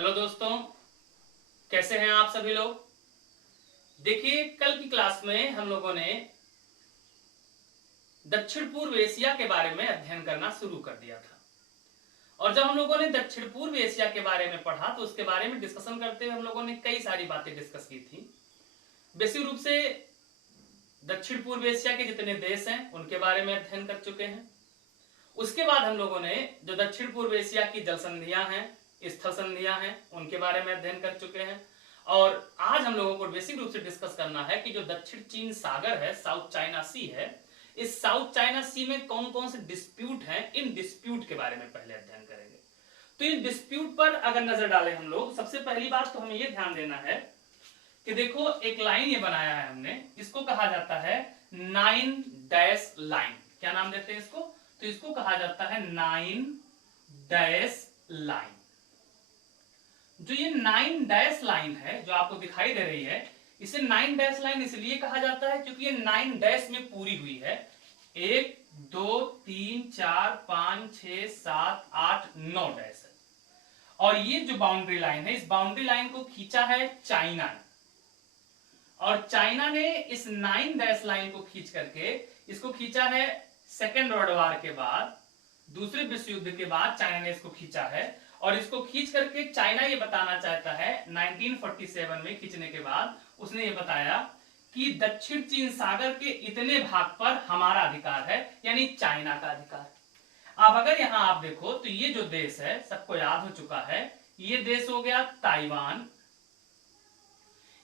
Hello दोस्तों, कैसे हैं आप सभी लोग। देखिए, कल की क्लास में हम लोगों ने दक्षिण पूर्व एशिया के बारे में अध्ययन करना शुरू कर दिया था। और जब हम लोगों ने दक्षिण पूर्व एशिया के बारे में पढ़ा तो उसके बारे में डिस्कशन करते हुए हम लोगों ने कई सारी बातें डिस्कस की थी। बेसिक रूप से दक्षिण पूर्व एशिया के जितने देश हैं उनके बारे में अध्ययन कर चुके हैं। उसके बाद हम लोगों ने जो दक्षिण पूर्व एशिया की जल संधियां हैं, स्थल संधियां हैं, उनके बारे में अध्ययन कर चुके हैं। और आज हम लोगों को बेसिक रूप से डिस्कस करना है कि जो दक्षिण चीन सागर है, साउथ चाइना सी है, इस साउथ चाइना सी में कौन कौन से डिस्प्यूट हैं, इन डिस्प्यूट के बारे में पहले अध्ययन करेंगे। तो इन डिस्प्यूट पर अगर नजर डालें हम लोग, सबसे पहली बात तो हमें यह ध्यान देना है कि देखो एक लाइन ये बनाया है हमने, इसको कहा जाता है 9 डैश लाइन। क्या नाम देते हैं इसको? तो इसको कहा जाता है 9 डैश लाइन। जो ये 9 डैश लाइन है जो आपको दिखाई दे रही है, इसे 9 डैश लाइन इसलिए कहा जाता है क्योंकि ये 9 डैश में पूरी हुई है। 1 2 3 4 5 6 7 8 9 डैश है। और ये जो बाउंड्री लाइन है, इस बाउंड्री लाइन को खींचा है चाइना ने। और चाइना ने इस 9 डैश लाइन को खींच करके इसको खींचा है सेकेंड वर्ल्ड वॉर के बाद, दूसरे विश्व युद्ध के बाद चाइना ने इसको खींचा है। और इसको खींच करके चाइना ये बताना चाहता है 1947 में खींचने के बाद उसने ये बताया कि दक्षिण चीन सागर के इतने भाग पर हमारा अधिकार है, यानी चाइना का अधिकार। अब अगर यहां आप देखो तो ये जो देश है सबको याद हो चुका है, ये देश हो गया ताइवान,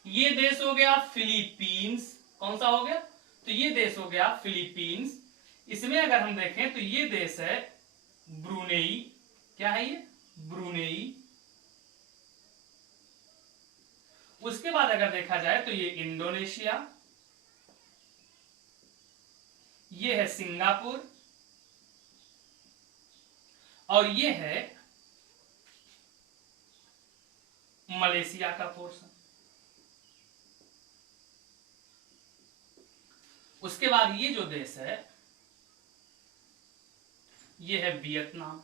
ये देश हो गया फिलीपींस। कौन सा हो गया? तो ये देश हो गया फिलीपींस। इसमें अगर हम देखें तो ये देश है ब्रुनेई। क्या है ये? ब्रुनेई। उसके बाद अगर देखा जाए तो ये इंडोनेशिया, ये है सिंगापुर, और ये है मलेशिया का पोर्शन। उसके बाद ये जो देश है ये है वियतनाम।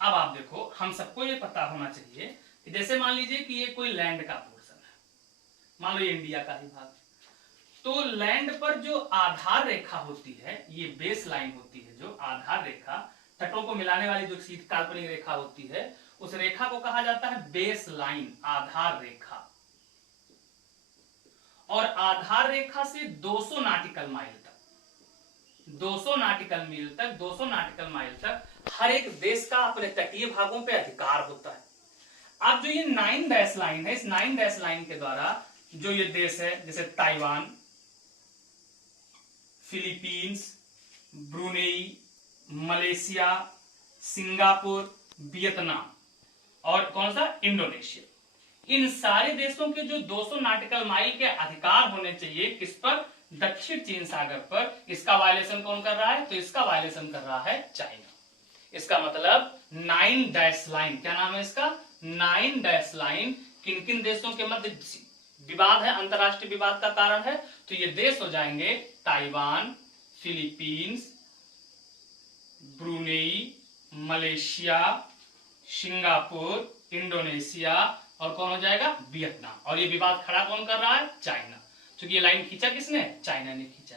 अब आप देखो, हम सबको ये पता होना चाहिए कि जैसे मान लीजिए कि ये कोई लैंड का पोर्शन है, मान लो ये इंडिया का ही भाग, तो लैंड पर जो आधार रेखा होती है, ये बेस लाइन होती है, जो आधार रेखा तटों को मिलाने वाली जो सीधी काल्पनिक रेखा होती है, उस रेखा को कहा जाता है बेस लाइन, आधार रेखा। और आधार रेखा से 200 नाटिकल माइल तक, 200 नाटिकल मील तक, 200 नाटिकल माइल तक हर एक देश का अपने तटीय भागों पे अधिकार होता है। अब जो ये 9 डैश लाइन है, इस 9 डैश लाइन के द्वारा जो ये देश है जैसे Taiwan, Philippines, Brunei, Malaysia, Singapore, Vietnam और कौन सा? इंडोनेशिया, इन सारे देशों के जो 200 नाटिकल माइल के अधिकार होने चाहिए किस पर? दक्षिण चीन सागर पर। इसका वायलेशन कौन कर रहा है? तो इसका वायलेशन कर रहा है चाइना। इसका मतलब 9 डैश लाइन, क्या नाम है इसका? 9 डैश लाइन किन किन देशों के मध्य विवाद है, अंतरराष्ट्रीय विवाद का कारण है? तो ये देश हो जाएंगे Taiwan, Philippines, Brunei, Malaysia, Singapore, Indonesia और कौन हो जाएगा? वियतनाम। और ये विवाद खड़ा कौन कर रहा है? चाइना। क्योंकि ये लाइन खींचा किसने? चाइना ने खींचा।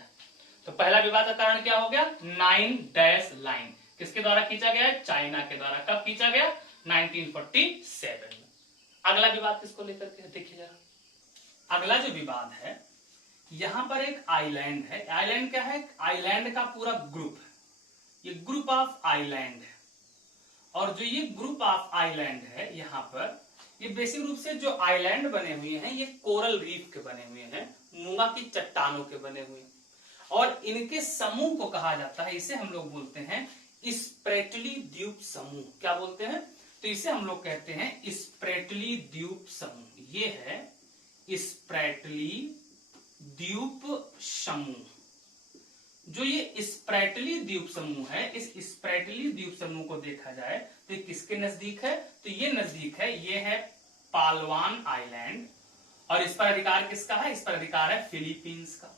तो पहला विवाद का कारण क्या हो गया? 9 डैश लाइन किसके द्वारा खींचा गया है? चाइना के द्वारा। कब खींचा गया? 1947 में। अगला विवाद किसको लेकर के देखिए जरा। अगला जो विवाद है, यहां पर एक आइलैंड है। आइलैंड क्या है? आइलैंड का पूरा ग्रुप है, ये ग्रुप ऑफ आइलैंड है। और जो ये ग्रुप ऑफ आइलैंड है, यहां पर ये बेसिक रूप से जो आइलैंड बने हुए हैं ये कोरल रीफ के बने हुए हैं, मूंगा की चट्टानों के बने हुए हैं। और इनके समूह को कहा जाता है, इसे हम लोग बोलते हैं स्प्रेटली द्वीप समूह। क्या बोलते हैं? तो इसे हम लोग कहते हैं स्प्रेटली द्वीप समूह। ये है स्प्रेटली द्वीप समूह। जो ये स्प्रेटली द्वीप समूह है, इस स्प्रेटली द्वीप समूह को देखा जाए तो किसके नजदीक है? तो ये नजदीक है, ये है पालवान आइलैंड। और इस पर अधिकार किसका है? इस पर अधिकार है फिलीपींस का।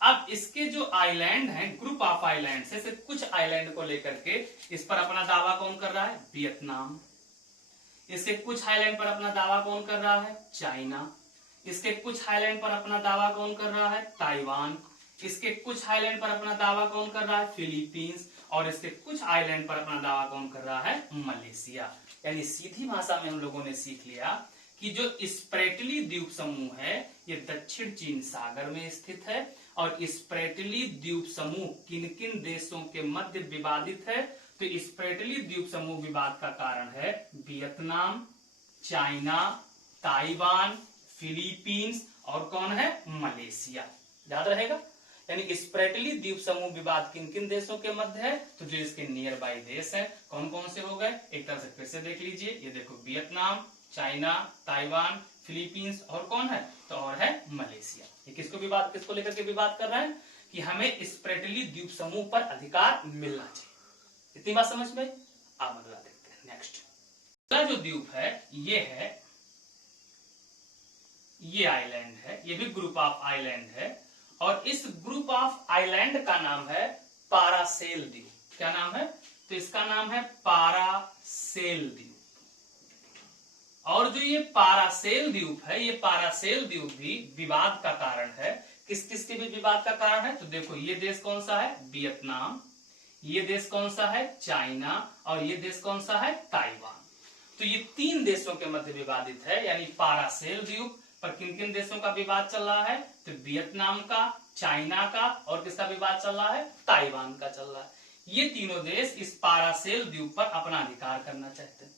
अब इसके जो आइलैंड हैं, ग्रुप ऑफ आइलैंड से कुछ आइलैंड को लेकर के इस पर अपना दावा कौन कर रहा है? वियतनाम। इसके कुछ आइलैंड पर अपना दावा कौन कर रहा है? चाइना। इसके कुछ आइलैंड पर अपना दावा कौन कर रहा है? ताइवान। इसके कुछ आइलैंड पर अपना दावा कौन कर रहा है? फिलीपींस। और इसके कुछ आइलैंड पर अपना दावा कौन कर रहा है? मलेशिया। यानी सीधी भाषा में हम लोगों ने सीख लिया कि जो स्प्रेटली द्वीप समूह है ये दक्षिण चीन सागर में स्थित है। और स्प्रेटली द्वीप समूह किन किन देशों के मध्य विवादित है? तो स्प्रेटली द्वीप समूह विवाद का कारण है वियतनाम, चाइना, ताइवान, फिलीपींस और कौन है? मलेशिया। याद रहेगा। यानी स्प्रेटली द्वीप समूह विवाद किन किन देशों के मध्य है? तो जो इसके नियर बाई देश है कौन कौन से हो गए? एक तरह से फिर से देख लीजिए, ये देखो वियतनाम, चाइना, ताइवान, फिलीपींस और कौन है? तो और है मलेशिया। ये किसको लेकर के विवाद कर रहे हैं? कि हमें स्प्रेटली द्वीप समूह पर अधिकार मिलना चाहिए। इतनी बात समझ में? आप अगला देखते हैं। नेक्स्ट अगला जो द्वीप है ये आइलैंड है, ये भी ग्रुप ऑफ आइलैंड है। और इस ग्रुप ऑफ आइलैंड का नाम है पारासेल द्वीप। क्या नाम है? तो इसका नाम है पारासेल द्वीप। और जो ये पारासेल द्वीप है, ये पारासेल द्वीप भी विवाद का कारण है। किस किस के भी विवाद का कारण है? तो देखो ये देश कौन सा है? वियतनाम। ये देश कौन सा है? चाइना। और ये देश कौन सा है? ताइवान। तो ये तीन देशों के मध्य विवादित है। यानी पारासेल द्वीप पर किन किन देशों का विवाद चल रहा है? तो वियतनाम का, चाइना का और किसका विवाद चल रहा है? ताइवान का चल रहा है। ये तीनों देश इस पारासेल द्वीप पर अपना अधिकार करना चाहते हैं।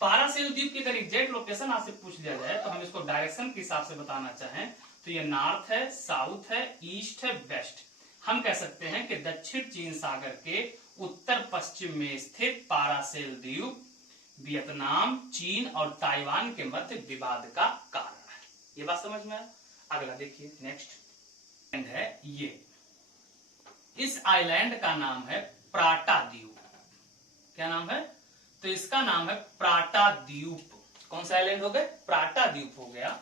पारासेल द्वीप की अगर एग्जैक्ट लोकेशन आपसे पूछ लिया जाए तो हम इसको डायरेक्शन के हिसाब से बताना चाहें तो ये नॉर्थ है, साउथ है, ईस्ट है, वेस्ट। हम कह सकते हैं कि दक्षिण चीन सागर के उत्तर पश्चिम में स्थित पारासेल द्वीप वियतनाम, चीन और ताइवान के मध्य विवाद का कारण है। ये बात समझ में आया? अगला देखिए। नेक्स्ट है ये, इस आइलैंड का नाम है प्राटा द्वीप। क्या नाम है? तो इसका नाम है प्राटा द्वीप। कौन सा आइलैंड हो गए? प्राटा द्वीप हो गया।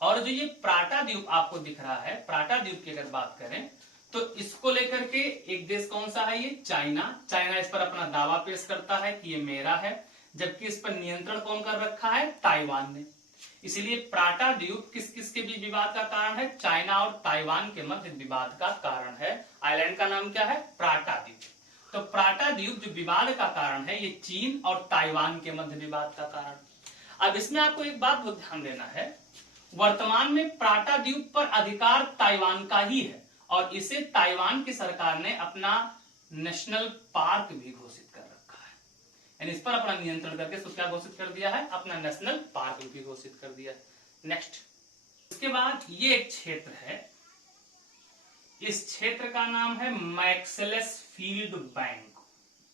और जो ये प्राटा द्वीप आपको दिख रहा है, प्राटा द्वीप की अगर बात करें तो इसको लेकर के एक देश कौन सा है? ये चाइना। चाइना इस पर अपना दावा पेश करता है कि ये मेरा है, जबकि इस पर नियंत्रण कौन कर रखा है? ताइवान ने। इसलिए प्राटा द्वीप किस किस के भी विवाद का कारण है? चाइना और ताइवान के मध्य विवाद का कारण है। आइलैंड का नाम क्या है? प्राटा द्वीप। तो प्राटा द्वीप जो विवाद का कारण है ये चीन और ताइवान के मध्य विवाद का कारण। अब इसमें आपको एक बात बहुत ध्यान देना है, वर्तमान में प्राटा द्वीप पर अधिकार ताइवान का ही है और इसे ताइवान की सरकार ने अपना नेशनल पार्क भी घोषित कर रखा है। यानी इस पर अपना नियंत्रण करके इसको क्या घोषित कर दिया है? अपना नेशनल पार्क भी घोषित कर दिया है। नेक्स्ट, इसके बाद ये एक क्षेत्र है, इस क्षेत्र का नाम है मैक्सलेस फील्ड बैंक।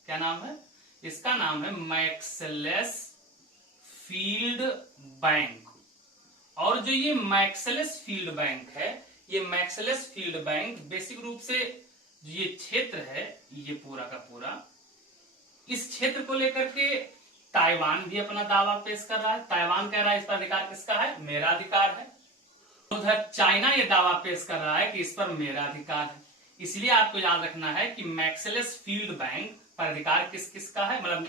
क्या नाम है? इसका नाम है मैक्सलेस फील्ड बैंक। और जो ये मैक्सलेस फील्ड बैंक है, ये मैक्सलेस फील्ड बैंक बेसिक रूप से जो ये क्षेत्र है ये पूरा का पूरा, इस क्षेत्र को लेकर के ताइवान भी अपना दावा पेश कर रहा है। ताइवान कह रहा है इस पर अधिकार किसका है? मेरा अधिकार है। उधर चाइना ये दावा पेश कर रहा है कि इस पर मेरा अधिकार है। इसलिए आपको याद रखना है कि मैक्सलेस फील्ड बैंक पर अधिकार किस किस का है, मतलब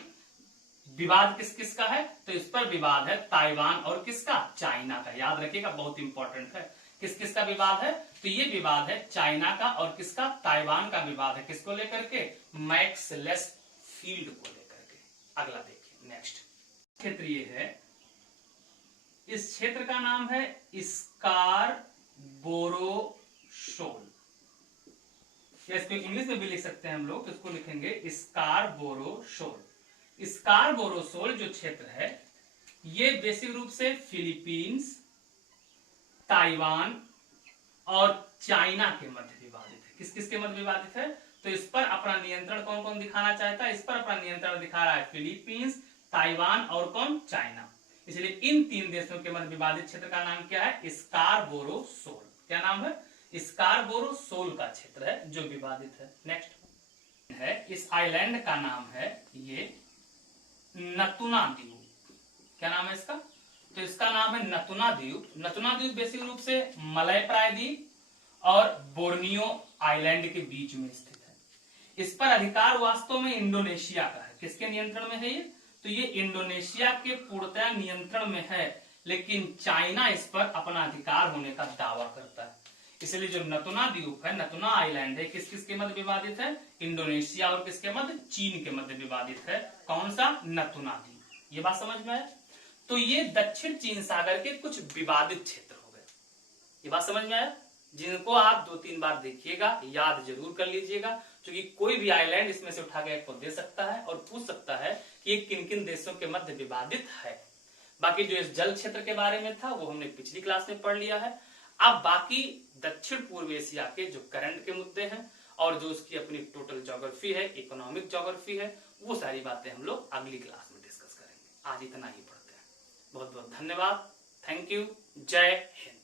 विवाद किस किस का है? तो इस पर विवाद है ताइवान और किसका? चाइना का। याद रखिएगा, बहुत इंपॉर्टेंट है। किस किस का विवाद है? तो ये विवाद है चाइना का और किसका? ताइवान का विवाद है। किसको लेकर के? मैक्सलेस फील्ड को लेकर के। अगला देखिए। नेक्स्ट क्षेत्र ये है, इस क्षेत्र का नाम है स्कारबोरोशोल। इसको इंग्लिश में भी लिख सकते हैं हम लोग, तो इसको लिखेंगे स्कारबोरोशोल। स्कारबोरोशोल जो क्षेत्र है ये बेसिक रूप से फिलीपींस, ताइवान और चाइना के मध्य विवादित है। किस किस के मध्य विवादित है? तो इस पर अपना नियंत्रण कौन कौन दिखाना चाहता है? इस पर अपना नियंत्रण दिखा रहा है फिलीपींस, ताइवान और कौन? चाइना। इसलिए इन तीन देशों के मध्य विवादित क्षेत्र का नाम क्या है? स्कारबोरोशोल। क्या नाम है? स्कारबोरोशोल का क्षेत्र है जो विवादित है। नेक्स्ट है, इस आइलैंड का नाम है ये नतुना द्वीप। क्या नाम है इसका? तो इसका नाम है नतुना द्वीप। नतुना द्वीप बेसिक रूप से मलय प्रायद्वीप और बोर्नियो आइलैंड के बीच में स्थित है। इस पर अधिकार वास्तव में इंडोनेशिया का है। किसके नियंत्रण में है ये? तो ये इंडोनेशिया के पूर्णतः नियंत्रण में है, लेकिन चाइना इस पर अपना अधिकार होने का दावा करता है। इसलिए जो नतुना द्वीप है, नतुना आइलैंड है, किस किस के मध्य विवादित है? इंडोनेशिया और किसके मध्य? चीन के मध्य विवादित है। कौन सा? नतुना द्वीप। ये बात समझ में है? तो ये दक्षिण चीन सागर के कुछ विवादित क्षेत्र हो गए। ये बात समझ में आया? जिनको आप 2-3 बार देखिएगा, याद जरूर कर लीजिएगा, क्योंकि कोई भी आइलैंड इसमें से उठा के आपको दे सकता है और पूछ सकता है कि ये किन किन देशों के मध्य विवादित है। बाकी जो इस जल क्षेत्र के बारे में था वो हमने पिछली क्लास में पढ़ लिया है। अब बाकी दक्षिण पूर्व एशिया के जो करंट के मुद्दे हैं और जो उसकी अपनी टोटल ज्योग्राफी है, इकोनॉमिक ज्योग्राफी है, वो सारी बातें हम लोग अगली क्लास में डिस्कस करेंगे। आज इतना ही पढ़ते हैं। बहुत बहुत धन्यवाद। Thank you. जय हिंद।